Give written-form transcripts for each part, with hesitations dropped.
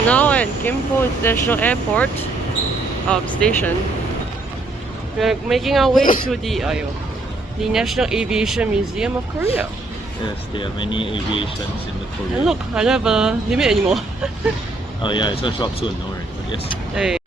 are now at Gimpo International Airport station. We're making our way to the National Aviation Museum of Korea. Yes, there are many aviations in the Korea. And look, I don't have a limit anymore. Oh yeah, it's gonna show up soon, don't worry. But yes. Hey.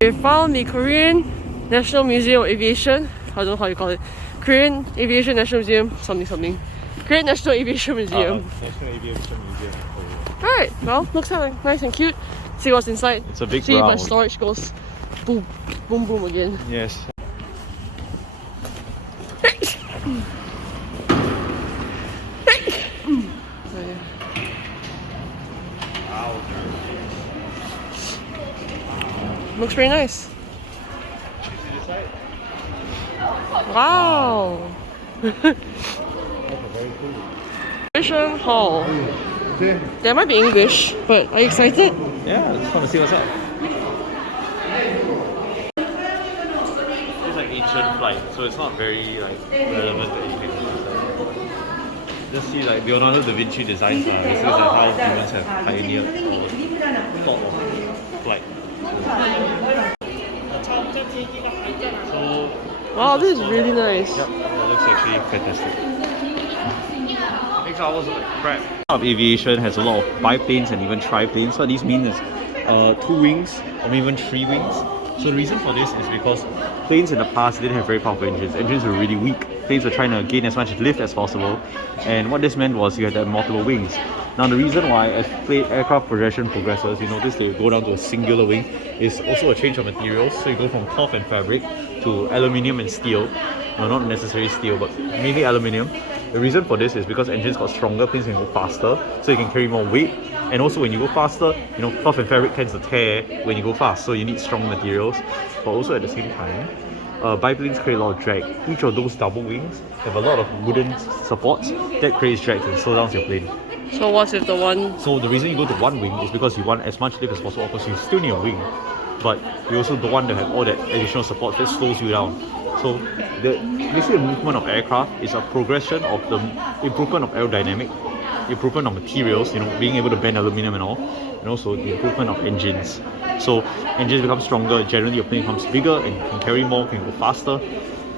We found the Korean National Museum of Aviation. I don't know how you call it. Korean Aviation National Museum, something. Korean National Aviation Museum. National Aviation Museum of Korea. Alright, well, looks nice and cute. See what's inside. It's a big See if my ground. storage goes boom, boom, boom again. Yes. Looks pretty nice. Wow. Exhibition hall. There might be English, but are you excited? Yeah, I just want to see what's up. It's like ancient flight, so it's not very relevant to anything. Just see Leonardo da Vinci designs this is how humans have pioneered thought of flight. So, wow, this is really nice. Yep, that looks actually fantastic. Makes hours of crap. Aviation has a lot of biplanes and even triplanes. What these mean is 2 wings or even 3 wings. So the reason for this is because planes in the past didn't have very powerful engines. Engines were really weak. Planes were trying to gain as much lift as possible. And what this meant was you had to have multiple wings. Now the reason why as aircraft progression progresses, you notice that you go down to a singular wing is also a change of materials. So you go from cloth and fabric to aluminium and steel. No, not necessarily steel, but mainly aluminium. The reason for this is because engines got stronger, planes can go faster, so you can carry more weight. And also when you go faster, cloth and fabric tends to tear when you go fast, so you need strong materials. But also at the same time, biplanes create a lot of drag. Each of those double wings have a lot of wooden supports that creates drag and slow down your plane. So what's if the one? So the reason you go to one wing is because you want as much lift as possible, because you still need a wing, but you also don't want to have all that additional support that slows you down. So basically the movement of aircraft is a progression of the improvement of aerodynamic, improvement of materials, being able to bend aluminium and all, and also the improvement of engines. So engines become stronger, generally your plane becomes bigger and can carry more, can go faster.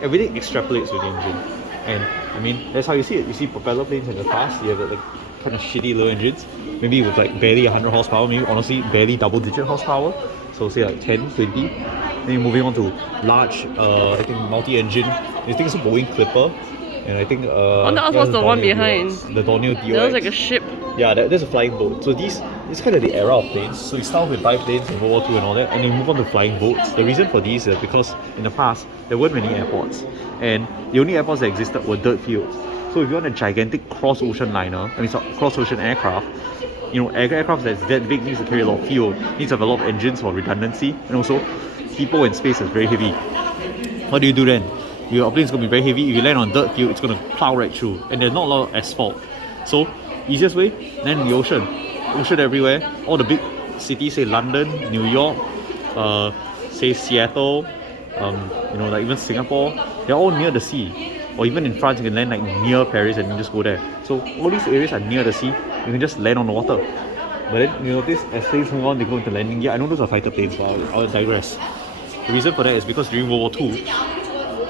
Everything extrapolates with the engine. And I mean, that's how you see it. You see propeller planes in the past, you have the kind of shitty low engines, maybe with barely 100 horsepower, maybe honestly barely double-digit horsepower. So say 10, 20. Then moving on to large, I think multi-engine. I think it's a Boeing Clipper, and I think what's the one behind? The Dornier DOX. That was like a ship. Yeah, there's a flying boat. So it's kind of the era of planes. So you start with biplanes in World War II and all that, and you move on to flying boats. The reason for these is because in the past there weren't many airports, and the only airports that existed were dirt fields. So if you want a gigantic cross-ocean cross-ocean aircraft, aircraft that's that big needs to carry a lot of fuel, needs to have a lot of engines for redundancy, and also people in space is very heavy. What do you do then? Your plane is going to be very heavy. If you land on dirt field, it's going to plow right through, and there's not a lot of asphalt. So easiest way, land in the ocean everywhere. All the big cities, say London, New York, say Seattle, even Singapore, they're all near the sea. Or even in France, you can land near Paris and you just go there. So all these areas are near the sea. You can just land on the water. But then you notice as planes move on, they go into landing gear. I know those are fighter planes, but I'll digress. The reason for that is because during World War II,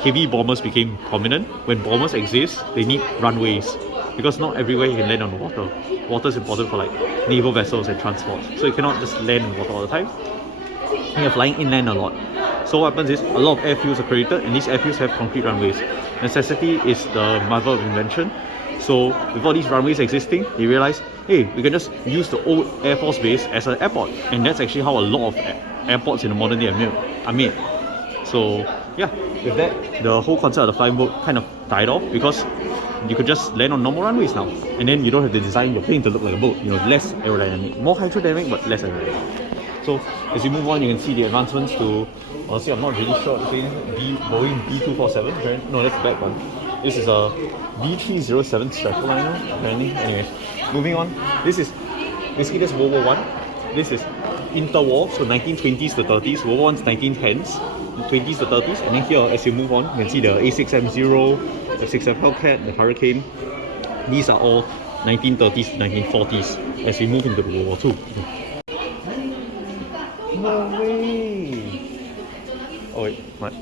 heavy bombers became prominent. When bombers exist, they need runways, because not everywhere you can land on the water. Water is important for naval vessels and transport. So you cannot just land in the water all the time. You're flying inland a lot. So what happens is a lot of airfields are created, and these airfields have concrete runways. Necessity is the mother of invention. So with all these runways existing, they realize, hey, we can just use the old Air Force base as an airport. And that's actually how a lot of airports in the modern day are made. So yeah, with that, the whole concept of the flying boat kind of died off, because you could just land on normal runways now. And then you don't have to design your plane to look like a boat. Less aerodynamic. More hydrodynamic, but less aerodynamic. So as you move on, you can see the advancements to, honestly I'm not really sure, Boeing B247, no, that's the black one. This is a B307 Stratoliner, apparently. Anyway, moving on, this is basically World War I. This is interwar, so 1920s to 30s, World War I's 1910s. 20s to 30s, and then here as you move on, you can see the A6M0, the 6F Hellcat, the Hurricane. These are all 1930s to 1940s as we move into the World War II. No way! Oh wait, what?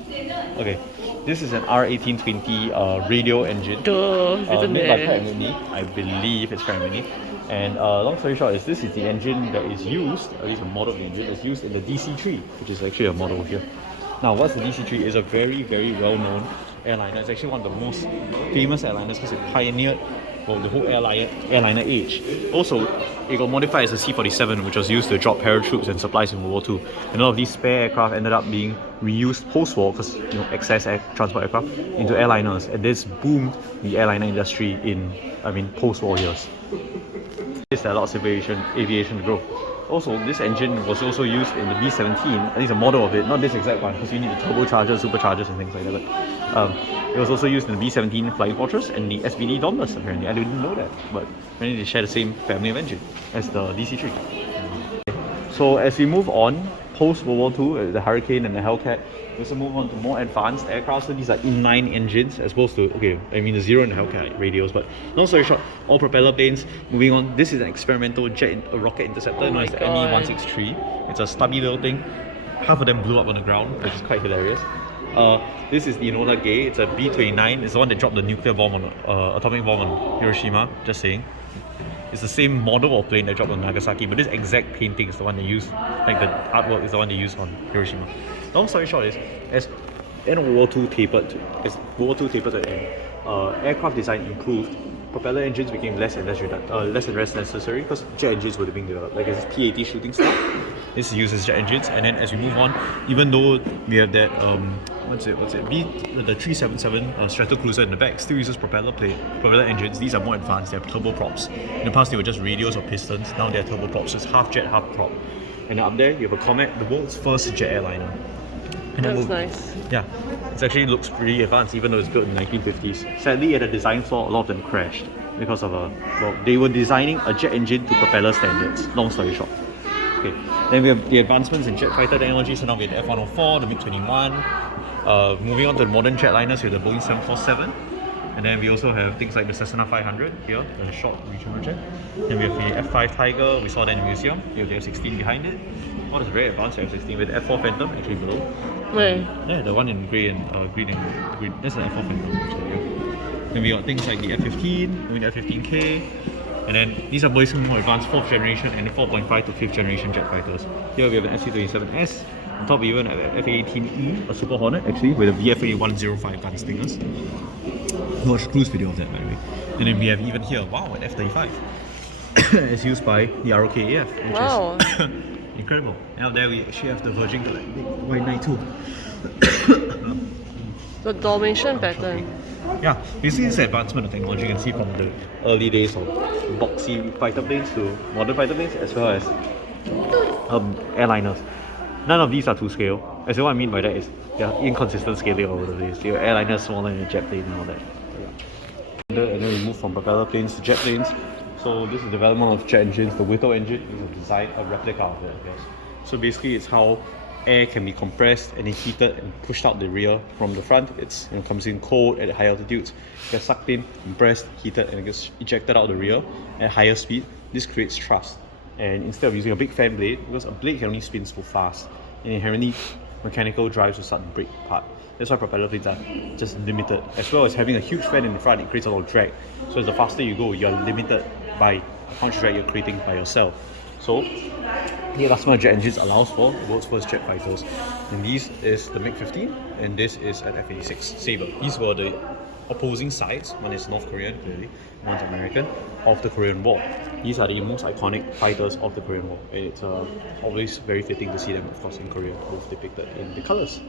Okay, this is an R1820 radio engine. Made by Pratt & Whitney. I believe it's Pratt & Whitney. And long story short is this is the engine that is used, at least a model of the engine, is used in the DC-3, which is actually a model here. Now, what's the DC-3? It's a very, very well-known airliner. It's actually one of the most famous airliners because it pioneered the whole airliner age. Also, it got modified as a C-47, which was used to drop paratroops and supplies in World War II. And a lot of these spare aircraft ended up being reused post-war, because excess transport aircraft, into airliners. And this boomed the airliner industry in, post-war years. There are lots of aviation growth. Also, this engine was also used in the B-17, at least a model of it, not this exact one, because you need the turbochargers, superchargers and things like that. But it was also used in the B-17 Flying Fortress and the SBD Dauntless, apparently. I didn't know that, but apparently they share the same family of engine as the DC-3. So as we move on, post-World War II, the Hurricane and the Hellcat, we also move on to more advanced aircraft. So these are inline engines as opposed to, the Zero and the Hellcat radios. But long story short, all propeller planes. Moving on, this is an experimental rocket interceptor known as the ME-163. It's a stubby little thing. Half of them blew up on the ground, which is quite hilarious. This is the Enola Gay. It's a B-29. It's the one that dropped the nuclear bomb on atomic bomb on Hiroshima. Just saying. It's the same model of plane that dropped on Nagasaki, but this exact painting is the one they used, like the artwork is the one they used on Hiroshima. Long story short is, as World War II tapered to the end, aircraft design improved, propeller engines became less and less necessary because jet engines were being developed, like as P-80 shooting star. This uses jet engines, and then as we move on, even though we have that the 377 Stratocruiser in the back still uses propeller engines. These are more advanced. They have turboprops. In the past they were just radials or pistons. Now they are turboprops. So it's half jet, half prop. And up there you have a Comet, the world's first jet airliner. And that's nice. Yeah, it actually looks pretty advanced, even though it's built in the 1950s. Sadly, at the design flaw, a lot of them crashed because of they were designing a jet engine to propeller standards. Long story short. Okay. Then we have the advancements in jet fighter technology. So now we have the F-104, the MiG-21. Moving on to the modern jetliners, we have the Boeing 747. And then we also have things like the Cessna 500 here, the short regional jet. Then we have the F-5 Tiger, we saw that in the museum. We have the F-16 behind it. One is very advanced F-16 with the F-4 Phantom actually below. Where? Yeah, the one in grey and green and green. That's the F-4 Phantom actually. Yeah. Then we got things like the F-15, the F-15K. And then these are basically more advanced 4th generation and 4.5 to 5th generation jet fighters. Here we have an SC-27S. On top we even have an F-18E, a Super Hornet actually, with a VFA 105 gun stingers. Watch a cruise video of that by the way. And then we have even here, wow, an F-35. It's used by the ROKAF, which is incredible. And out there we actually have the Virgin Galactic Y92. The Dalmatian pattern. Yeah, basically this advancement of technology you can see from the early days of boxy fighter planes to modern fighter planes, as well as airliners. None of these are to scale. As what I mean by that is they are inconsistent scaling over the place. Your airliner is smaller than a jet plane and all that. And then we move from propeller planes to jet planes. So this is the development of jet engines. The Whittle engine is a replica of that, I guess. So basically it's how air can be compressed and then heated and pushed out the rear from the front. It's comes in cold at high altitudes, gets sucked in, compressed, heated, and it gets ejected out the rear at higher speed. This creates thrust. And instead of using a big fan blade, because a blade can only spin so fast, and inherently mechanical drives will start to break apart. That's why propeller planes are just limited. As well as having a huge fan in the front, it creates a lot of drag. So as the faster you go, you're limited by how much drag you're creating by yourself. So the advancement of jet engines allows for the world's first jet fighters. And these is the MiG-15 and this is an F-86 Sabre. These were the opposing sides. One is North Korean, clearly, one's American, of the Korean War. These are the most iconic fighters of the Korean War. And it's always very fitting to see them, of course, in Korea, both depicted in the colours.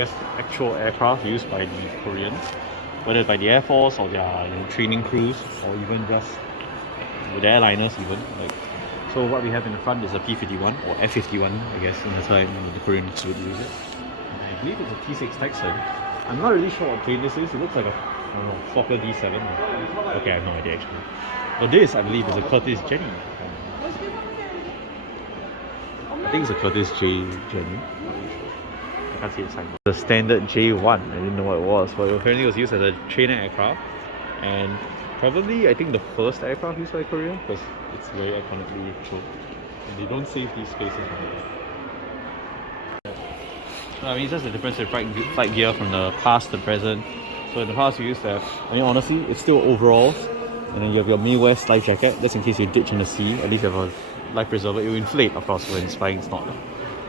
guess, actual aircraft used by the Koreans, whether by the Air Force or their training crews, or even just with airliners even. So what we have in the front is a P-51 or F-51, I guess, in the time the Koreans would use it. I believe it's a T-6 Texan. I'm not really sure what plane this is. It looks like a, I don't know, Fokker D7. Okay, I have no idea actually. But this, I believe, is a Curtis Jenny. I think it's a Curtis J Jenny. I can't see the sign. The standard J1. I didn't know what it was, but apparently it was used as a trainer aircraft, and probably I think the first aircraft used by Korea, because it's very iconically built, and they don't save these spaces on it. I mean, it's just the difference in flight gear from the past to the present. So in the past you used to have, I mean honestly, it's still overalls, and then you have your Midwest life jacket, just in case you ditch in the sea. At least you have a life preserver. It will inflate, of course, when it's flying. It's not.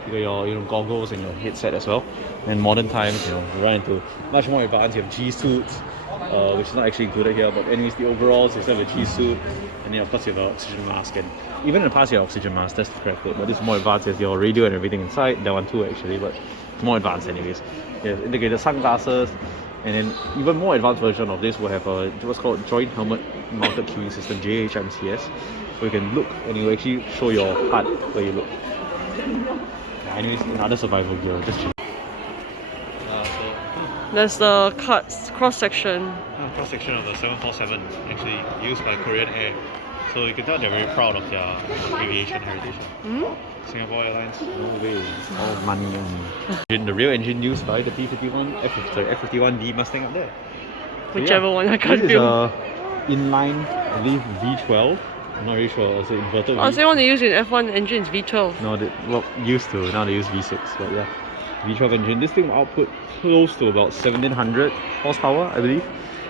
You got your goggles and your headset as well. And modern times, you run into much more advanced. You have G-suits, which is not actually included here, but anyways, the overalls, you still have a G-suit, and then of course you have an oxygen mask. And even in the past you have oxygen mask, that's correct, but this is more advanced. There's your radio and everything inside. That one too actually, but it's more advanced anyways. You have integrated sunglasses, and then even more advanced version of this will have a what's called Joint Helmet Mounted Queuing System, JHMCS, where you can look and it will actually show your HUD where you look. Anyways, in other survival gear, just check. There's the cross section. Cross section of the 747, actually used by Korean Air. So you can tell they're very proud of their aviation heritage. Singapore Airlines, no way, all money only. The real engine used by the P-51, F-51D Mustang up there. So Whichever one, I can't feel. This is a inline, I believe, V12. I'm not really sure. It's an inverted V. They want to use in F1 engines V12. No, used to. Now they use V6. But yeah, V12 engine. This thing will output close to about 1700 horsepower, I believe.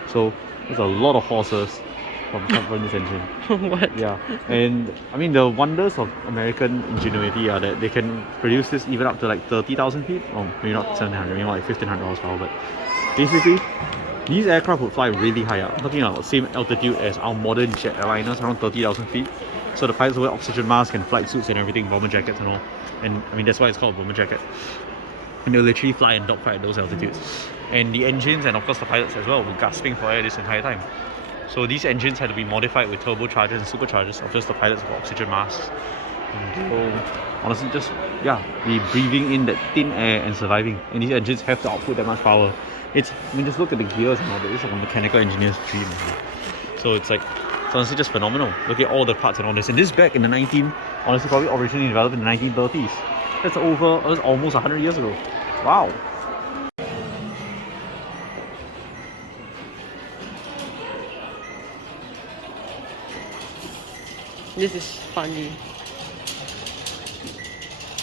So there's a lot of horses from this engine. What? Yeah, and I mean the wonders of American ingenuity are that they can produce this even up to like 30,000 feet. Or maybe not 700, maybe like 1500 horsepower. But basically, these aircraft would fly really high up. I'm talking about the same altitude as our modern jet airliners, around 30,000 feet. So the pilots wear oxygen masks and flight suits and everything, bomber jackets and all. And I mean, that's why it's called a bomber jacket. And they'll literally fly and dogfight at those altitudes. And the engines and of course the pilots as well were gasping for air this entire time. So these engines had to be modified with turbochargers and superchargers of just the pilots with oxygen masks. And so honestly, just be breathing in that thin air and surviving. And these engines have to output that much power. I mean, just look at the gears and all that. It's like a mechanical engineer's dream. So it's honestly just phenomenal. Look at all the parts and all this. And this back in the honestly probably originally developed in the 1930s. That's almost 100 years ago. Wow. This is funny.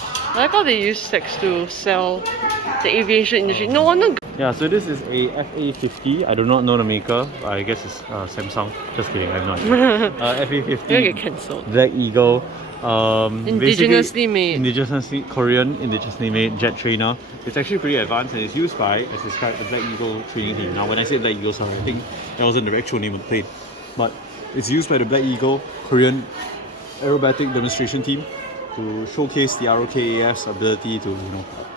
I like how they use sex to sell the aviation industry. No wonder. Yeah, so this is a FA50. I do not know the maker. I guess it's Samsung. Just kidding, I have no idea. FA50. Get cancelled. Black Eagle. Indigenously made. Indigenously made jet trainer. It's actually pretty advanced and it's used by, as described, the Black Eagle training team. Now, when I say Black Eagle, sorry, I think that wasn't the actual name of the plane. But it's used by the Black Eagle Korean aerobatic demonstration team to showcase the ROKAF's ability to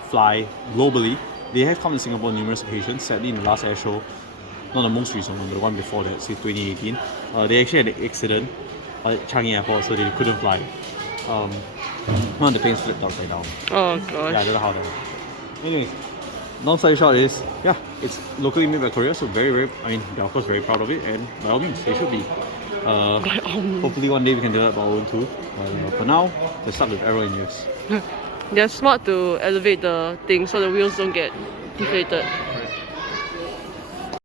fly globally. They have come to Singapore on numerous occasions. Sadly, in the last air show, not the most recent one, but the one before that, say 2018, they actually had an accident at Changi Airport, so they couldn't fly. One of the planes flipped upside down. Oh gosh. Yeah, I don't know how that happened. Anyways, long story short is, it's locally made by Korea, so very, I mean, they're of course very proud of it, and by all means, they should be. Hopefully one day we can develop our own too. For now, let's start with aero engineers. They're smart to elevate the thing so the wheels don't get deflated.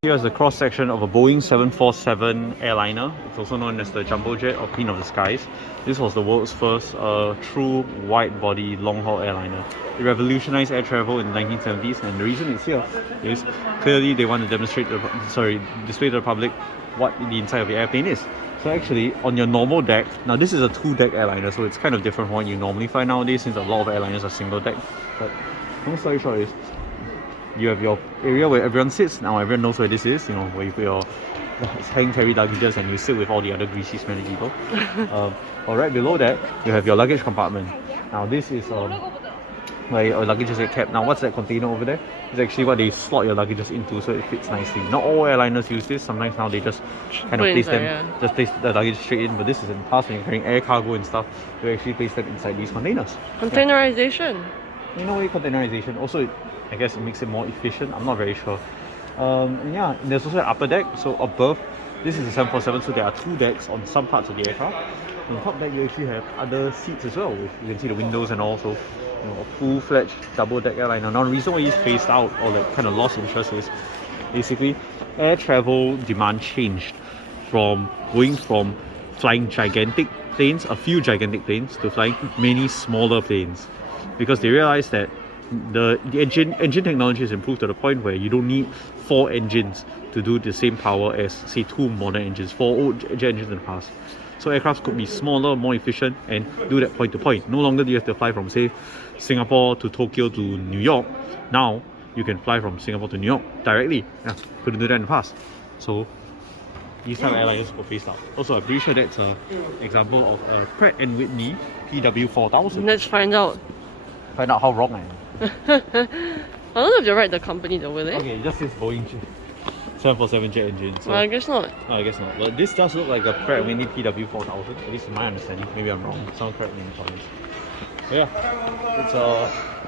Here's a cross section of a Boeing 747 airliner. It's also known as the Jumbo Jet or Queen of the Skies. This was the world's first true wide-body long-haul airliner. It revolutionized air travel in the 1970s, and the reason it's here is clearly they want to display to the public what the inside of the airplane is. So actually, on your normal deck, now this is a 2-deck airliner, so it's kind of different from what you normally fly nowadays, since a lot of airliners are single deck. But long story short is, you have your area where everyone sits. Now everyone knows where this is, where you put your hand carry luggages and you sit with all the other greasy smelly people. Or right below that, you have your luggage compartment. Now this is where your luggage is kept. Now what's that container over there? is actually what they slot your luggages into, so it fits nicely. Not all airliners use this. Sometimes now they just kind of place them, just place the luggage straight in. But this is in the past when you're carrying air cargo and stuff, you actually place them inside these containers. Containerization. In a way, containerization. Also, I guess it makes it more efficient. I'm not very sure. And yeah, there's also an upper deck. So above, this is a 747, so there are 2 decks on some parts of the aircraft. On the top deck, you actually have other seats as well. You can see the windows and all. So, you know, a full-fledged double-deck airliner. Now, the reason why he's phased out or like kind of lost interest is basically air travel demand changed from going from flying gigantic planes, a few gigantic planes, to flying many smaller planes, because they realized that the engine technology has improved to the point where you don't need 4 engines to do the same power as, say, 2 modern engines, 4 old jet engines in the past. So aircraft could be smaller, more efficient, and do that point to point. No longer do you have to fly from, say, Singapore to Tokyo to New York. Now you can fly from Singapore to New York directly. Yeah, couldn't do that in the past. So these type of airliners were phased out. Also, I'm pretty sure that's an example of a Pratt & Whitney PW4000. Let's find out. Find out how wrong I am. I don't know if they write the company though, will they? Okay, it just says Boeing 747 jet engine. So Well, I guess not. no, I guess not. But this does look like a Pratt & Whitney PW4000, at least in my understanding. Maybe I'm wrong. Someone correct me in the comments. But yeah, it's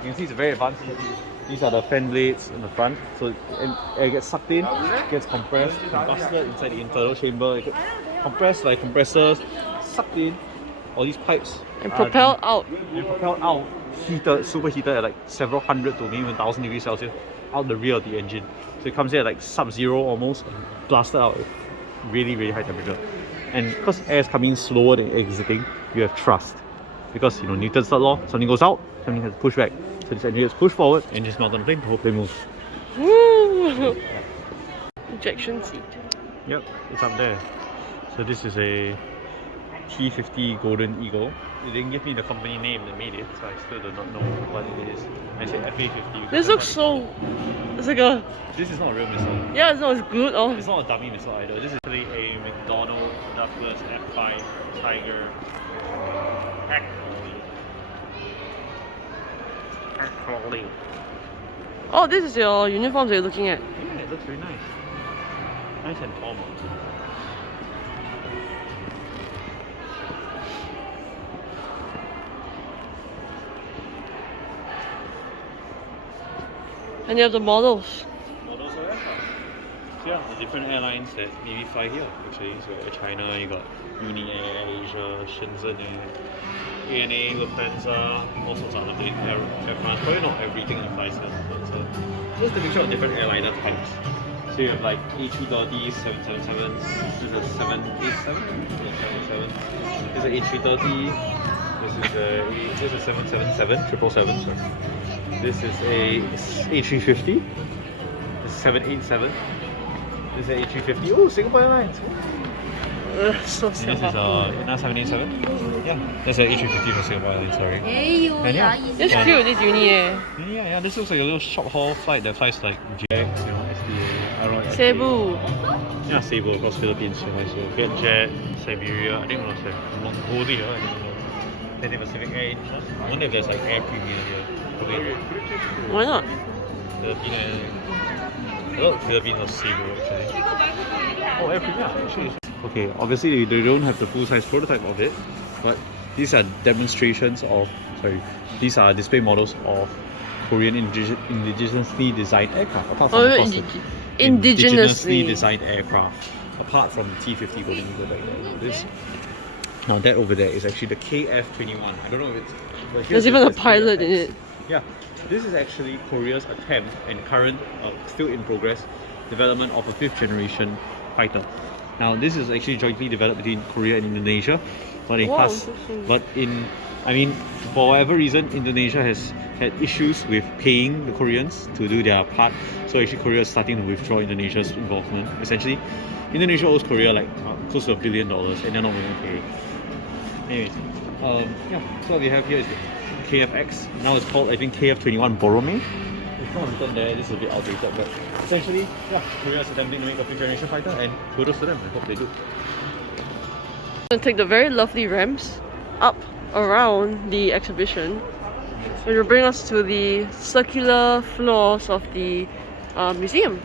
you can see it's very advanced. These are the fan blades in the front, so air gets sucked in, gets compressed, combusted inside the internal chamber. It gets compressed by compressors, sucked in. All these pipes And propelled out. And propelled out, heated, superheated at like several hundred to maybe even 1,000 degrees Celsius out the rear of the engine. So it comes here at like sub-zero almost, blasted out at really, really high temperature. And because air is coming slower than exiting, you have thrust. Because, you know, Newton's third law, something goes out, something has to push back. So this engine gets pushed forward, engine smells on the plane, the whole plane moves. Woo! Ejection seat. Yep, it's up there. So this is a T50 Golden Eagle. They didn't give me the company name that made it, so I still do not know what it is. I said FA50. This looks so... It's like a... This is not a real missile. Yeah, it's not as good. Oh. It's not a dummy missile either. This is actually a McDonnell Douglas F5 Tiger Actually. Oh, this is your uniforms that you're looking at. Yeah, it looks very nice. Nice and formal. And you have the models. Models of aircraft. So yeah, the different airlines that maybe fly here actually. So Air China, you got Uni Air, Asia, Shenzhen Air, ANA, Lufthansa, all sorts of other aircraft. Probably not everything that flies here. So just a picture of different airliner types. So you have like A330s, 777s, this is a 787, this is an A330, this is a 777, 777, sorry. This is a A350, this is 787, this is a A350, oh, Singapore Airlines! So This is a 787, yeah, that's an A350 for Singapore Airlines, sorry. And yeah, It's cute, this uni eh. yeah, this looks like a little short haul flight that flies like JX, you know, SDA, ROS. Cebu. Yeah, Cebu across Philippines, so VietJet, Siberia, I think what was Mongolia, I don't know. Then the Pacific Air Incheon. I wonder if there's like Air Premier here. Probably. Why not? Philippine Air. I thought Philippines was Cebu actually. Oh, Air Premier, actually. Okay, obviously they don't have the full-size prototype of it, but these are demonstrations of, these are display models of Korean indigenously designed aircraft. Apart from indigenously designed aircraft, apart from the T50 Golden Eagle back there. Now that over there is actually the KF-21. I don't know if it's... There's even a pilot in it. Yeah, this is actually Korea's attempt and current, still in progress, development of a 5th generation fighter. Now this is actually jointly developed between Korea and Indonesia, but for whatever reason, Indonesia has had issues with paying the Koreans to do their part. So actually Korea is starting to withdraw Indonesia's involvement. Essentially, Indonesia owes Korea like close to $1 billion and they're not willing to pay it. Anyways, so what we have here is the KFX. Now it's called, I think, KF-21 Borome. It's not written there, this is a bit outdated, but essentially, Korea is attempting to make a 5th generation fighter and kudos to them, I hope they do. I'm going to take the very lovely ramps up around the exhibition. So it'll bring us to the circular floors of the museum.